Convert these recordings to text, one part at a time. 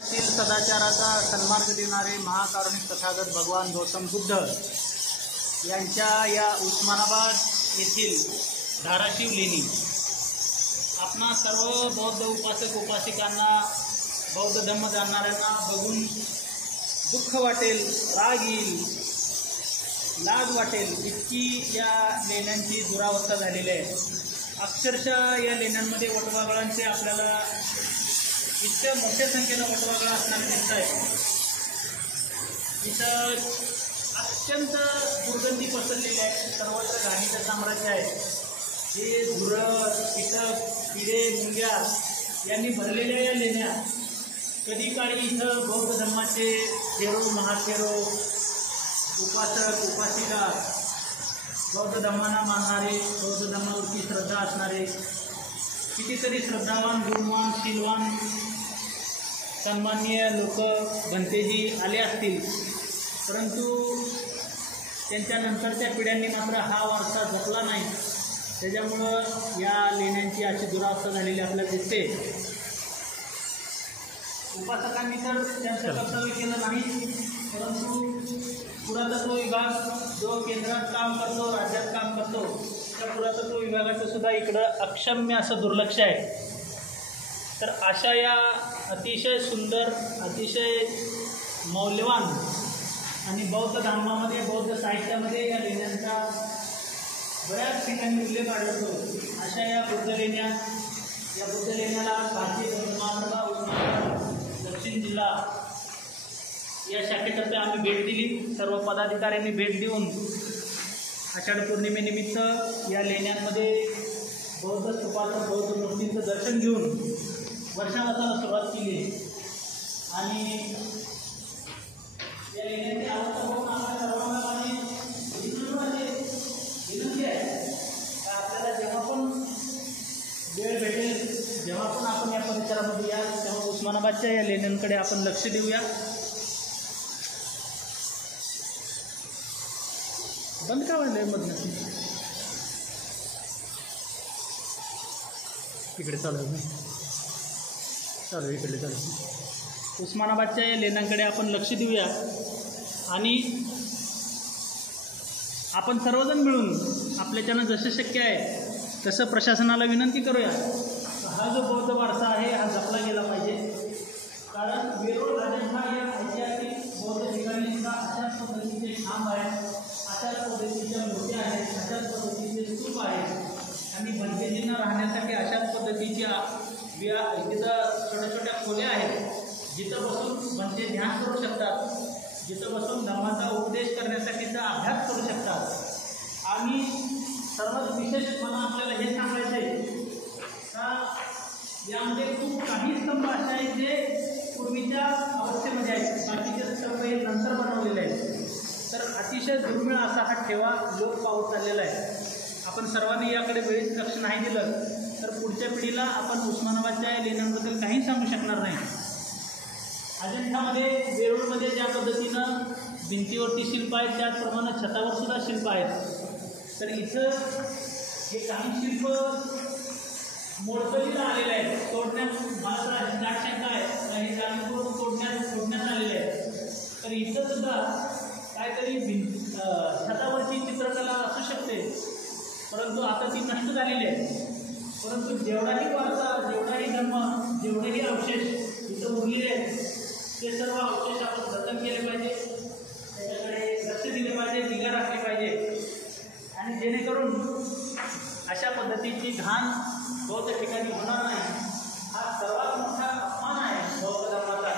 सदाचाराचा सन्मार्ग देणारे महाकारुणिक तथागत भगवान गौतम बुद्ध यांच्या या उस्मानाबाद येथील धाराशिव लेणी आपणा सर्व बौद्ध उपासक उपासिकांना बौद्ध धम्म जाणणाऱ्यांना बघून दुःख वाटेल, राग येईल, लाज वाटेल इतकी या लेण्यांची दुरावस्था झालेली आहे। अक्षरशः या लेण्यांमध्ये वटवाघळांचे आपल्याला इतक्या मोठ्या संख्येनं वटवाघळं असणारे दिसत आहेत। इथं अत्यंत दुर्गंधी पसरलेली आहे, सर्वत्र घाणीचं साम्राज्य आहे। हे झुरळ, कीटक, किडे, मुंग्या यांनी भरलेल्या या लेण्या कधी काळी इथं बौद्ध धर्माचे थेरो, महाथेरो, उपासक उपासिका, बौद्ध धर्मांना मानणारे, बौद्ध धर्मावरती श्रद्धा असणारे कितीतरी श्रद्धावान, गुणवान, शीलवान, सन्माननीय लोक भंतेजी आले असतील, परंतु त्यांच्यानंतरच्या पिढ्यांनी मात्र हा वारसा जपला नाही। त्याच्यामुळं या लेण्यांची अशी दुरावस्था झालेली आपल्याला दिसते। उपासकांनी तर त्यांचं कर्तव्य केलं नाही, परंतु पुरातत्व विभाग जो केंद्रात काम करतो, राज्यात काम करतो, त्या पुरातत्व विभागाचं सुद्धा इकडं अक्षम्य असं दुर्लक्ष आहे। तर अशा या अतिशय सुंदर, अतिशय मौल्यवान आणि बौद्ध धर्मामध्ये, बौद्ध साहित्यामध्ये या लेण्यांचा बऱ्याच ठिकाणी उल्लेख आढळतो। अशा या बुद्ध लेण्या, या बुद्ध लेण्याला भारतीय बौद्ध महासभा उस्मानाबाद दक्षिण जिल्हा या शाखेतर्फे आम्ही भेट दिली। सर्व पदाधिकाऱ्यांनी भेट देऊन आषाढ पौर्णिमेनिमित्त या लेण्यांमध्ये बौद्ध स्तूपाचं, बौद्ध मूर्तींचं दर्शन घेऊन वर्षावासाला सुरुवात केली आणि या लेण्यांची अवस्था बघून आपल्या सर्वांना माझी विनंती आहे की आपल्याला जेव्हा पण वेळ भेटेल, जेव्हा पण आपण या परिसरामध्ये या, तेव्हा उस्मानाबादच्या या लेण्यांकडे आपण लक्ष देऊया। बंद का वाजलं मधनं? इकडे चालू इकडे चालू। उस्मानाबादच्या या लेण्यांकडे आपण लक्ष देऊया आणि आपण सर्वजण मिळून आपल्याच्यानं जसं शक्य आहे तसं प्रशासनाला विनंती करूया। हा जो बौद्ध वारसा आहे हा जपला गेला पाहिजे, कारण वेरूळ राजांच्या या ऐतिहासिक बौद्ध ठिकाणी सुद्धा अशाच पद्धतीचे खांब आहेत, अशाच पद्धतीच्या मूर्त्या आहेत, अशाच पद्धतीचे स्तूप आहेत आणि भंतेजींना राहण्यासाठी अशाच पद्धतीच्या तिथं छोट्या छोट्या खोल्या आहेत, जिथं बसून भंते ध्यान करू शकतात, जिथं बसून धर्माचा उपदेश करण्यासाठीचा अभ्यास करू शकतात। आणि सर्वात विशेष मला आपल्याला हे सांगायचं आहे का यामध्ये खूप काही स्तंभ असे आहेत जे पूर्वीच्या अवस्थेमध्ये आहेत, बाकीचे स्तंभ हे नंतर बनवलेले आहेत। तर अतिशय दुर्मिळ असा हा ठेवा लोप पावत चाललेला आहे। आपण सर्वांनी याकडे वेळीच लक्ष नाही दिलं तर पुढच्या पिढीला आपण उस्मानाबादच्या लेण्यांबद्दल काही सांगू शकणार नाही। अजंठामध्ये, वेरूळमध्ये ज्या पद्धतीनं भिंतीवरती शिल्प आहेत त्याचप्रमाणे छतावर सुद्धा शिल्प आहेत। तर इथं हे काही शिल्प मोडकळीला आलेले आहेत, तोडण्यात मला शंका आहे, हे जाणीवपूर्वक तोडण्यात आलेले आहेत। तर इथं सुद्धा काहीतरी छतावरची चित्रकला असू शकते, परंतु आता ती नष्ट झालेली आहे। परंतु जेवढाही वारसा, जेवढाही धर्म, जेवढेही अवशेष इथं उरलेले आहेत ते सर्व अवशेष आपण जतन केले पाहिजे, त्याच्याकडे लक्ष दिले पाहिजे, निगा राखली पाहिजे आणि जेणेकरून अशा पद्धतीची घाण बौद्ध ठिकाणी होणार नाही। हा सर्वात मोठा अपमान आहे बौद्ध धर्माचा,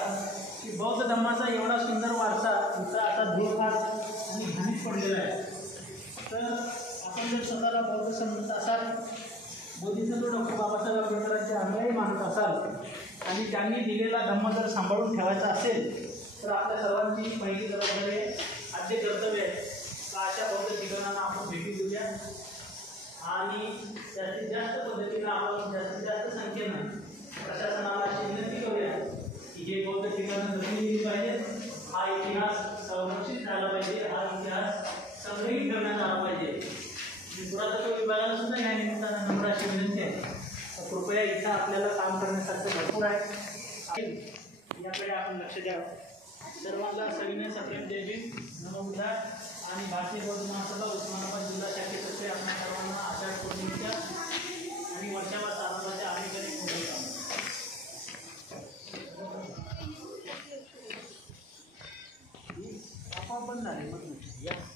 की बौद्ध धर्माचा एवढा सुंदर वारसा तुमचा आता धूळफाट आणि घाणीत पडलेला आहे। तर आपण जर स्वतःला बौद्ध समजत असाल, बोधिसत्व डॉक्टर बाबासाहेब आंबेडकरांचे अनुयायी मानत असाल आणि त्यांनी दिलेला धम्म जर सांभाळून ठेवायचा असेल तर आपल्या सर्वांची पहिली जबाबदारी, आद्य कर्तव्य आहे का अशा बौद्ध ठिकाणांना आपण भेटी देऊया आणि जास्तीत जास्त पद्धतीनं आपण जास्तीत जास्त संख्येनं प्रशासनाला अशी विनंती करूया की हे बौद्ध ठिकाणं जपून दिली पाहिजे, हा इतिहास संरक्षित झाला पाहिजे, हा इतिहास संग्रहित करण्यात आला पाहिजे। पुरातत्व विभागाला सुद्धा या निमित्तानं नम्र अशी विनंती आहे, कृपया इथं आपल्याला काम करण्यासारखं भरपूर आहे, याकडे लक्ष द्यावं. सर्वांना सविनय सप्रेम जय भीम, नमो बुद्धाय. आणि भारतीय बौद्ध महासभा उस्मानाबाद जिल्हा शाखेतर्फे आपल्या सर्वांना आषाढ पौर्णिमेच्या आणि वर्षावास आनंदाच्या अनेक अनेक शुभेच्छा. आपण पण झाले मग